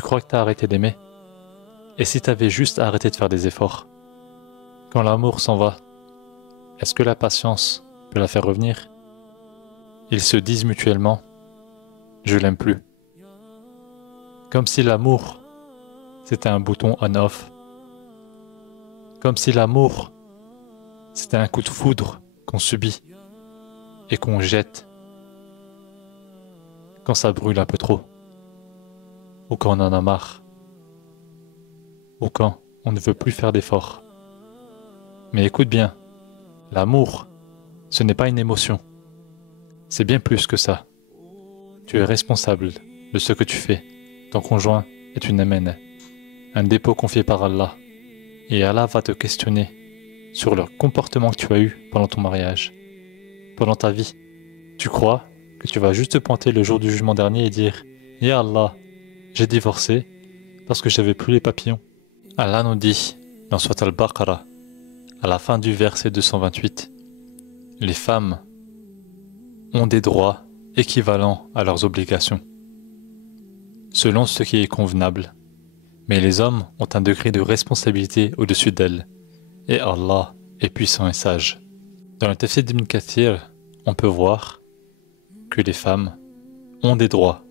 tu crois que t'as arrêté d'aimer? Et si t'avais juste arrêté de faire des efforts? Quand l'amour s'en va, est-ce que la patience peut la faire revenir? Ils se disent mutuellement, je l'aime plus. Comme si l'amour, c'était un bouton on-off. Comme si l'amour, c'était un coup de foudre qu'on subit et qu'on jette quand ça brûle un peu trop, ou quand on en a marre, ou quand on ne veut plus faire d'efforts. Mais écoute bien, l'amour, ce n'est pas une émotion, c'est bien plus que ça. Tu es responsable de ce que tu fais. Ton conjoint est une amène, un dépôt confié par Allah. Et Allah va te questionner sur le comportement que tu as eu pendant ton mariage, pendant ta vie. Tu crois que tu vas juste te pointer le jour du jugement dernier et dire « Ya Allah, j'ai divorcé parce que j'avais plus les papillons ». Allah nous dit dans Surat al-Baqarah, à la fin du verset 228, « Les femmes ont des droits équivalents à leurs obligations, selon ce qui est convenable. Mais les hommes ont un degré de responsabilité au-dessus d'elles, et Allah est puissant et sage. » Dans le Tafsir d'Ibn Kathir, on peut voir que les femmes ont des droits.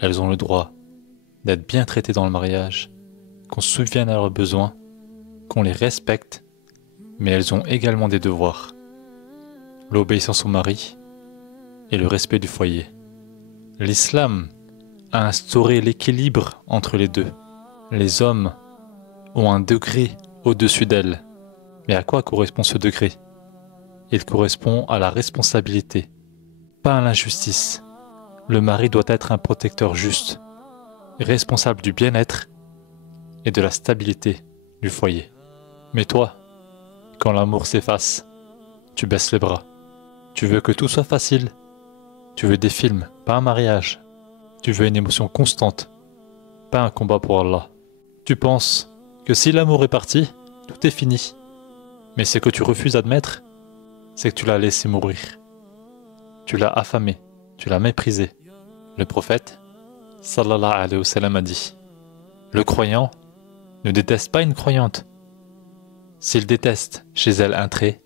Elles ont le droit d'être bien traitées dans le mariage, qu'on se souvienne à leurs besoins, qu'on les respecte, mais elles ont également des devoirs. L'obéissance au mari et le respect du foyer. L'islam a instauré l'équilibre entre les deux. Les hommes ont un degré au-dessus d'elles. Mais à quoi correspond ce degré? Il correspond à la responsabilité, pas à l'injustice. Le mari doit être un protecteur juste, responsable du bien-être et de la stabilité du foyer. Mais toi, quand l'amour s'efface, tu baisses les bras. Tu veux que tout soit facile. Tu veux des films, pas un mariage. Tu veux une émotion constante, pas un combat pour Allah. Tu penses que si l'amour est parti, tout est fini. Mais ce que tu refuses d'admettre, c'est que tu l'as laissé mourir. Tu l'as affamé, tu l'as méprisé. Le prophète, sallallahu alayhi wa sallam, a dit, le croyant ne déteste pas une croyante. S'il déteste chez elle un trait,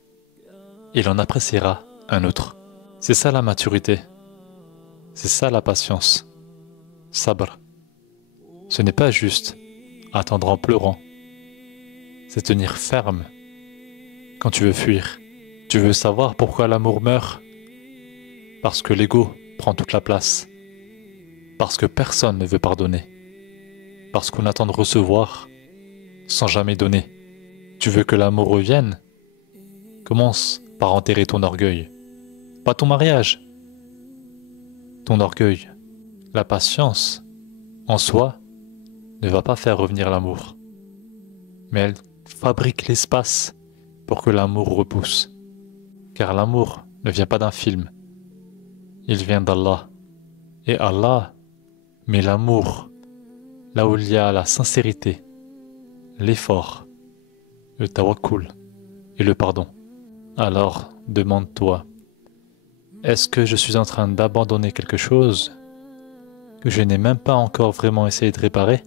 il en appréciera un autre. C'est ça la maturité. C'est ça la patience. Sabr. Ce n'est pas juste attendre en pleurant. C'est tenir ferme quand tu veux fuir. Tu veux savoir pourquoi l'amour meurt? Parce que l'ego prend toute la place. Parce que personne ne veut pardonner. Parce qu'on attend de recevoir sans jamais donner. Tu veux que l'amour revienne? Commence par enterrer ton orgueil. Pas ton mariage. Ton orgueil. La patience, en soi, ne va pas faire revenir l'amour. Mais elle fabrique l'espace pour que l'amour repousse. Car l'amour ne vient pas d'un film. Il vient d'Allah. Et Allah met l'amour là où il y a la sincérité, l'effort, le tawakkul et le pardon. Alors, demande-toi, est-ce que je suis en train d'abandonner quelque chose que je n'ai même pas encore vraiment essayé de réparer?